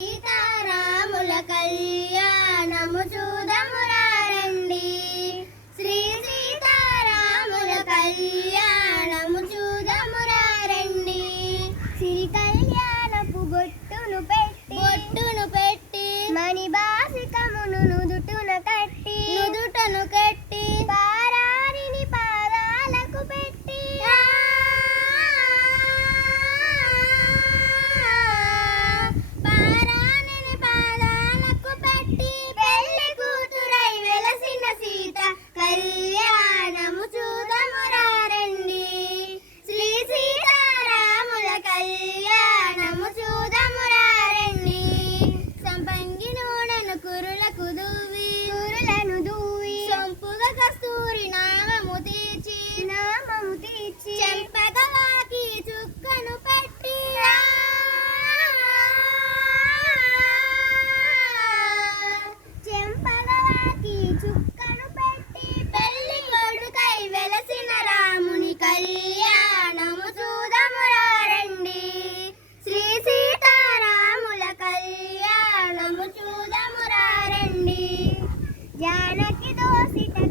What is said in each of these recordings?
సీతారాముల కళ్యాణ్. ಬೆಳಕಿದೋಸಿದ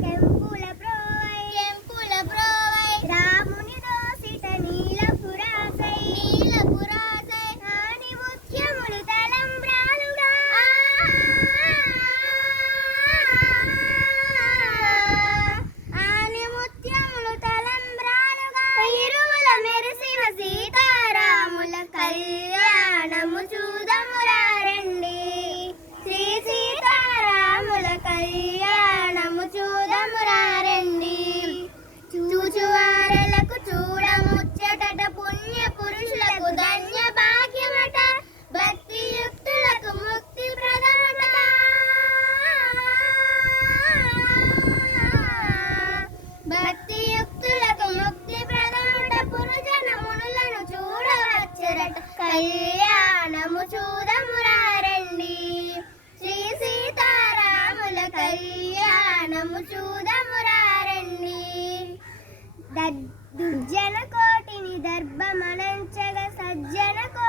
చూదమురారండి. దుర్జన కోటిని దర్భమనంచగ సజ్జన కోటి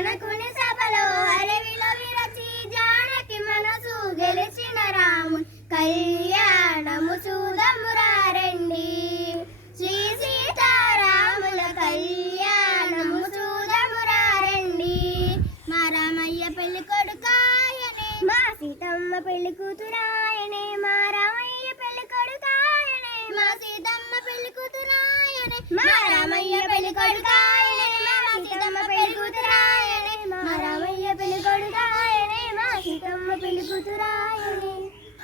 జనకుని సభలో అరవిలో విరచి జానకి మనసు గెలిచిన రాము కళ్యాణము చూదమురారండి శ్రీ సీతారాముల కళ్యాణము చూదమురారండి మా రామయ్య పెళ్ళి కొడుకాయనే మా సీతమ్మ పెళ్ళి కూతురాయనే మా రామయ్య పెళ్ళి కొడుకాయనే మా సీతమ్మ పెళ్ళి కూతురాయనే మా రామయ్య పెళ్ళి కొడుకాయనే. పెళ్ళి